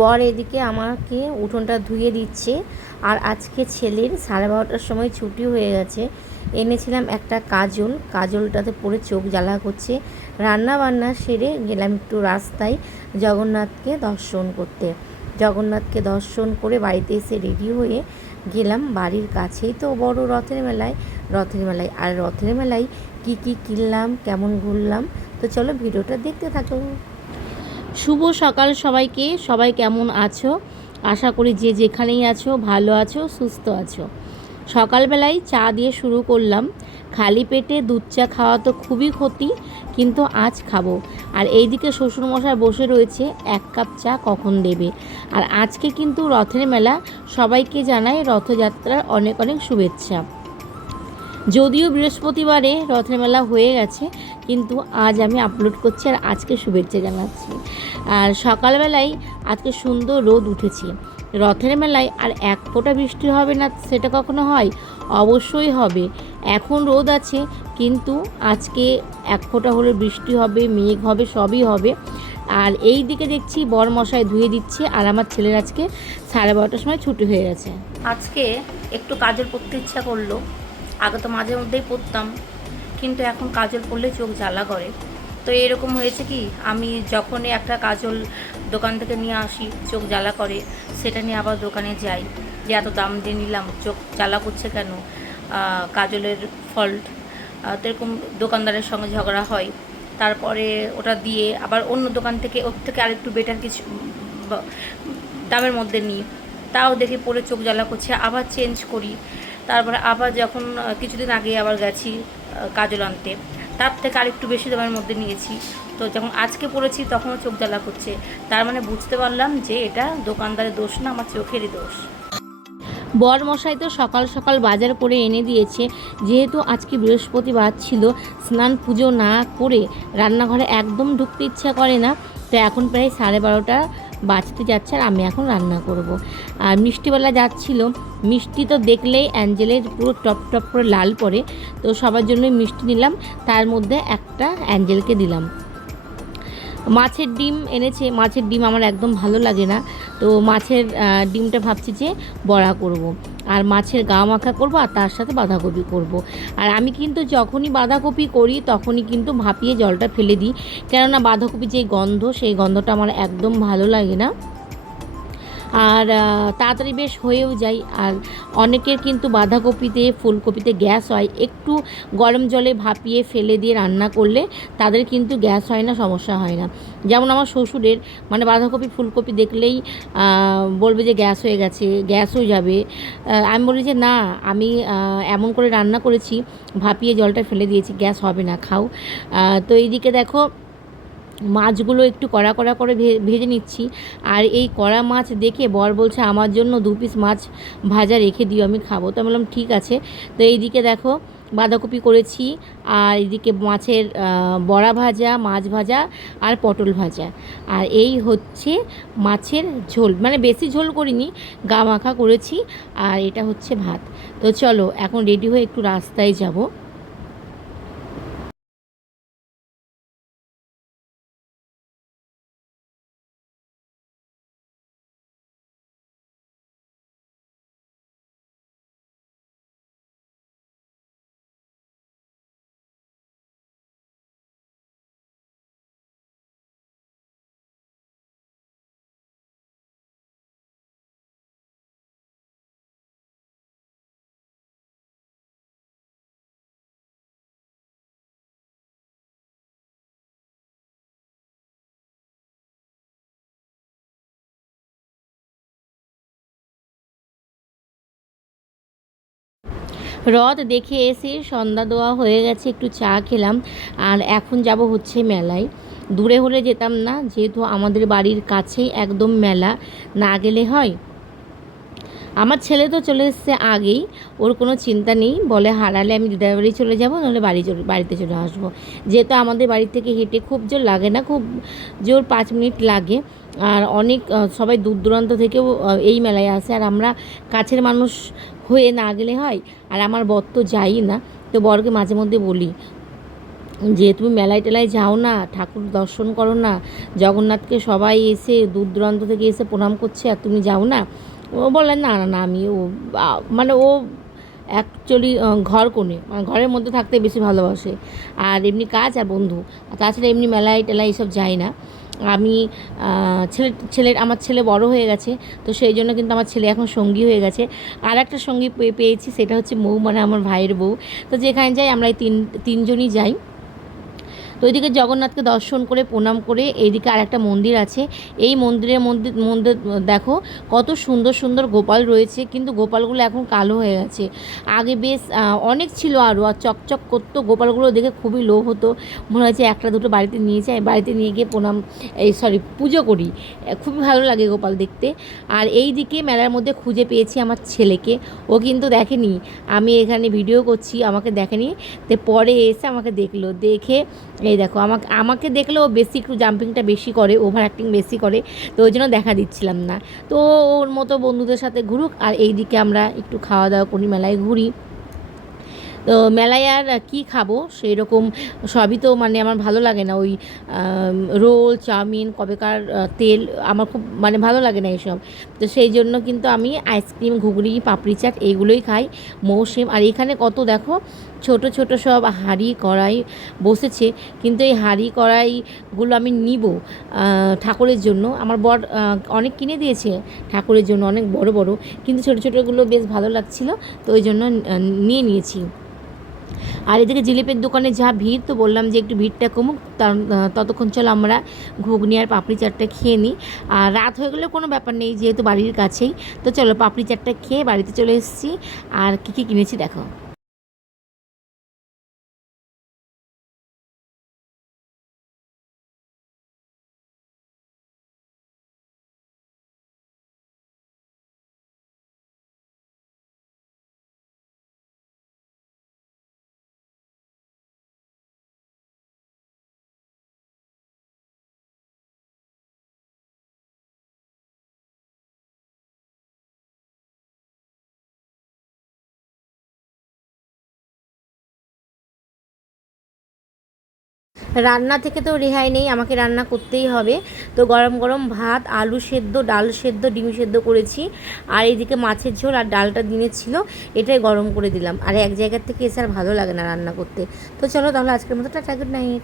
বর এদিকে আমাকে উঠোনটা ধুয়ে দিচ্ছে। আর আজকে ছেলের 12:30টার সময় ছুটি হয়ে গেছে। এনেছিলাম একটা কাজল, কাজলটাতে পরে চোখ জ্বালা করছে। রান্না বান্না সেরে গেলাম একটু রাস্তায় জগন্নাথকে দর্শন করতে। জগন্নাথকে দর্শন করে বাড়িতে এসে রেডি হয়ে গেলাম বাড়ির কাছেই তো বড় রথের মেলায়। আর রথের মেলায় কি কি কিনলাম, কেমন ঘুরলাম, তো চলো ভিডিওটা দেখতে থাকো। শুভ সকাল সবাইকে। সবাই কেমন আছো? আশা করি যে যেখানেই আছো ভালো আছো, সুস্থ আছো। সকালবেলায় চা দিয়ে শুরু করলাম। খালি পেটে দুধ চা খাওয়া তো খুবই ক্ষতি, কিন্তু আজ খাবো। আর এইদিকে শ্বশুরমশাই বসে রয়েছে, 1 কাপ চা কখন দেবে। আর আজকে কিন্তু রথের মেলা, সবাইকে জানাই রথযাত্রার অনেক অনেক শুভেচ্ছা। যদিও বৃহস্পতিবারে রথের মেলা হয়ে গেছে, কিন্তু আজ আমি আপলোড করছি আর আজকে শুভেচ্ছা জানাচ্ছি। আর সকালবেলায় আজকে সুন্দর রোদ উঠেছে। রথের মেলায় আর এক ফোঁটা বৃষ্টি হবে না সেটা কখনো হয়? অবশ্যই হবে। এখন রোদ আছে, কিন্তু আজকে এক ফোঁটা হলে বৃষ্টি হবে, মেঘ হবে, সবই হবে। আর এই দিকে দেখছি বরমশাই ধুয়ে দিচ্ছে, আর আমার ছেলের আজকে 12:30টার সময় ছুটি হয়ে গেছে। আজকে একটু কাজল পরতে ইচ্ছা করলো। আগে তো মাঝে মধ্যেই পরতাম, কিন্তু এখন কাজল পরলে চোখ জ্বালা করে। তো এরকম হয়েছে কি, আমি যখনই একটা কাজল দোকান থেকে নিয়ে আসি চোখ জ্বালা করে, সেটা নিয়ে আবার দোকানে যাই, যে এত দাম দিয়ে নিলাম, চোখ জ্বালা করছে কেন, কাজলের ফল্ট। তো এরকম দোকানদারের সঙ্গে ঝগড়া হয়। তারপরে ওটা দিয়ে আবার অন্য দোকান থেকে ওর থেকে আরেকটু বেটার কিছু দামের মধ্যে নিই, তাও দেখি পরে চোখ জ্বালা করছে, আবার চেঞ্জ করি। তারপরে আবার যখন কিছুদিন আগে আবার গেছি কাজল আনতে, তার থেকে আরেকটু বেশি দামের মধ্যে নিয়েছি। তো যখন আজকে পড়েছি তখনও চোখ জ্বালা করছে। তার মানে বুঝতে পারলাম যে এটা দোকানদারের দোষ না, আমার চোখেরই দোষ। বর মশাই তো সকাল সকাল বাজার করে এনে দিয়েছে। যেহেতু আজকে বৃহস্পতিবার ছিল, স্নান পুজো না করে রান্নাঘরে একদম ঢুকতে ইচ্ছা করে না। তো এখন প্রায় 12:30 বাজতে যাচ্ছে, আর আমি এখন রান্না করব। আর মিষ্টিবেলা যাচ্ছিল, মিষ্টি তো দেখলেই অ্যাঞ্জেলের পুরো টপ টপ করে লাল পড়ে। তো সবার জন্য মিষ্টি নিলাম, তার মধ্যে একটা অ্যাঞ্জেলকে দিলাম। মাছের ডিম এনেছে, মাছের ডিম আমার একদম ভালো লাগে না। তো মাছের ডিমটা ভাবছি যে বড়া করব। আর মাছের গা মাখা করব, আর তার সাথে বাঁধাকপি করব। আর আমি কিন্তু যখনই বাঁধাকপি করি তখনই কিন্তু ভাপিয়ে জলটা ফেলে দিই, কেননা বাঁধাকপি যে গন্ধ, সেই গন্ধটা আমার একদম ভালো লাগে না। আর তাড়াতাড়ি বেশ হয়েও যায়। আর অনেকের কিন্তু বাঁধাকপিতে, ফুলকপিতে গ্যাস হয়, একটু গরম জলে ভাপিয়ে ফেলে দিয়ে রান্না করলে তাদের কিন্তু গ্যাস হয় না, সমস্যা হয় না। যেমন আমার শ্বশুরের, মানে বাঁধাকপি ফুলকপি দেখলেই বলবে যে গ্যাস হয়ে গেছে, গ্যাস হয়ে যাবে। আমি বলি যে না, আমি এমন করে রান্না করেছি, ভাপিয়ে জলটা ফেলে দিয়েছি, গ্যাস হবে না, খাও। তো এইদিকে দেখো মাছগুলো একটু কড়া কড়া করে ভেজে নিচ্ছি। আর এই কড়া মাছ দেখে বর বলছে আমার জন্য 2 পিস মাছ ভাজা রেখে দিও, আমি খাবো। তো আমি বললাম ঠিক আছে। তো এইদিকে দেখো বাঁধাকপি করেছি, আর এইদিকে মাছের বড়া ভাজা, মাছ ভাজা, আর পটল ভাজা। আর এই হচ্ছে মাছের ঝোল, মানে বেশি ঝোল করিনি, গা মাখা করেছি। আর এটা হচ্ছে ভাত। তো চলো এখন রেডি হয়ে একটু রাস্তায় যাব। রথ দেখে এসে সন্ধ্যা দেওয়া হয়ে গেছে, একটু চা খেলাম। আর এখন যাব হচ্ছে মেলায়। দূরে হলে যেতাম না, যেহেতু আমাদের বাড়ির কাছেই একদম মেলা, না গেলে হয়। আমার ছেলে তো চলে এসছে আগেই, ওর কোনো চিন্তা নেই, বলে হারালে আমি দিদার বাড়ি চলে যাব, নাহলে বাড়িতে চলে আসবো। যেহেতু আমাদের বাড়ি থেকে হেঁটে খুব জোর লাগে না, খুব জোর 5 মিনিট লাগে। আর অনেক সবাই দূর দূরান্ত থেকেও এই মেলায় আসে, আর আমরা কাছের মানুষ হয়ে না গেলে হয়। আর আমার বর তো যাই না, তো বরকে মাঝে মধ্যে বলি যে তুমি মেলায় টেলায় যাও না, ঠাকুর দর্শন করো না, জগন্নাথকে সবাই এসে দূর দূরান্ত থেকে এসে প্রণাম করছে আর তুমি যাও না। ও বললেন না না না আমি ও মানে ও অ্যাকচুয়ালি ঘর কোণে মানে ঘরের মধ্যে থাকতে বেশি ভালোবাসে, আর এমনি কাজ আর বন্ধু, তাছাড়া এমনি মেলায় টেলায় এইসব যায় না। আমি আমার ছেলে বড় হয়ে গেছে, তো সেই জন্য কিন্তু আমার ছেলে এখন সঙ্গী হয়ে গেছে। আর একটা সঙ্গী পেয়েছি, সেটা হচ্ছে মৌ, মানে আমার ভাইয়ের বউ। তো যেখানে যাই আমরা এই তিনজনই যাই। তো ওইদিকে জগন্নাথকে দর্শন করে প্রণাম করে এইদিকে আর একটা মন্দির আছে। এই মন্দিরের মধ্যে দেখো কত সুন্দর সুন্দর গোপাল রয়েছে, কিন্তু গোপালগুলো এখন কালো হয়ে গেছে। আগে বেশ অনেক ছিল আরও, আর চকচক করতো গোপালগুলো দেখে খুবই লোভ হতো, মনে হয়েছে একটা দুটো বাড়িতে নিয়ে যাই, বাড়িতে নিয়ে গিয়ে পুজো করি। খুবই ভালো লাগে গোপাল দেখতে। আর এই দিকে মেলার মধ্যে খুঁজে পেয়েছি আমার ছেলেকে, ও কিন্তু দেখেনি আমি এখানে ভিডিও করছি, আমাকে দেখেনি। তো পরে এসে আমাকে দেখলো, দেখে এই দেখো আমাকে আমাকে দেখলে ও বেশি একটু জাম্পিংটা বেশি করে, ওভার অ্যাক্টিং বেশি করে, তো ওই জন্য দেখা দিচ্ছিলাম না। তো ওর মতো বন্ধুদের সাথে ঘুরুক, আর এই দিকে আমরা একটু খাওয়া দাওয়া করি, মেলায় ঘুরি। তো মেলায় আর কী খাবো সেই রকম সবই তো মানে আমার ভালো লাগে না, ওই রোল চাউমিন কবেকার তেল আমার খুব মানে ভালো লাগে না এসব। তো সেই জন্য কিন্তু আমি আইসক্রিম ঘুগনি পাপড়ি চাট এইগুলোই খাই, মৌসুম। আর এখানে কত দেখো ছোট ছোট সব হাঁড়ি কড়াই বসেছে, কিন্তু এই হাঁড়ি কড়াইগুলো আমি নিব ঠাকুরের জন্য। আমার বর অনেক কিনে দিয়েছে ঠাকুরের জন্য, অনেক বড় বড়, কিন্তু ছোটো ছোটোগুলো বেশ ভালো লাগছিল, তো ওই জন্য নিয়ে নিয়েছি। আর এদিকে জিলিপির দোকানে যা ভিড়, তো বললাম যে একটু ভিড়টা কমুক, ততক্ষণ চলো আমরা ঘুগনি আর পাপড়ি চাটটা খেয়ে নিই। আর রাত হয়ে গেলেও কোনো ব্যাপার নেই, যেহেতু বাড়ির কাছেই। তো চলো পাপড়ি চাটটা খেয়ে বাড়িতে চলে এসেছি। আর কী কী কিনেছি দেখো। রান্না থেকে তো রেহাই নেই, আমাকে রান্না করতেই হবে। তো গরম গরম ভাত, আলু সেদ্ধ, ডাল সেদ্ধ, ডিম সেদ্ধ করেছি। আর এইদিকে মাছের ঝোল আর ডালটা দিনের ছিল, এটাই গরম করে দিলাম। আর এক জায়গার থেকে এসে আর ভালো লাগে না রান্না করতে। তো চলো তাহলে আজকের মতো টাটা, গুড নাইট।